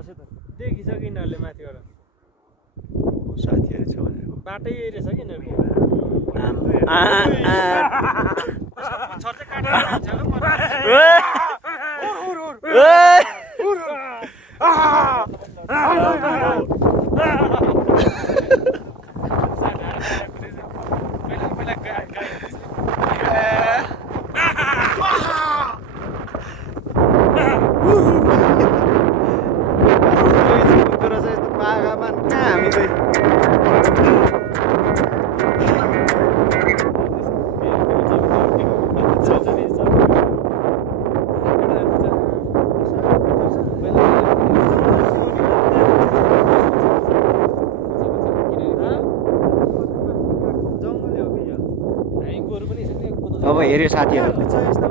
खस्यो त देखिसक्यो यिनीहरूले माथिबाट साथीहरू छ भनेर बाटै यही रहेछ कि यिनीहरूको पुच्छर चाहिँ काटेर जान्छ अब हेऱ्यो साथीहरू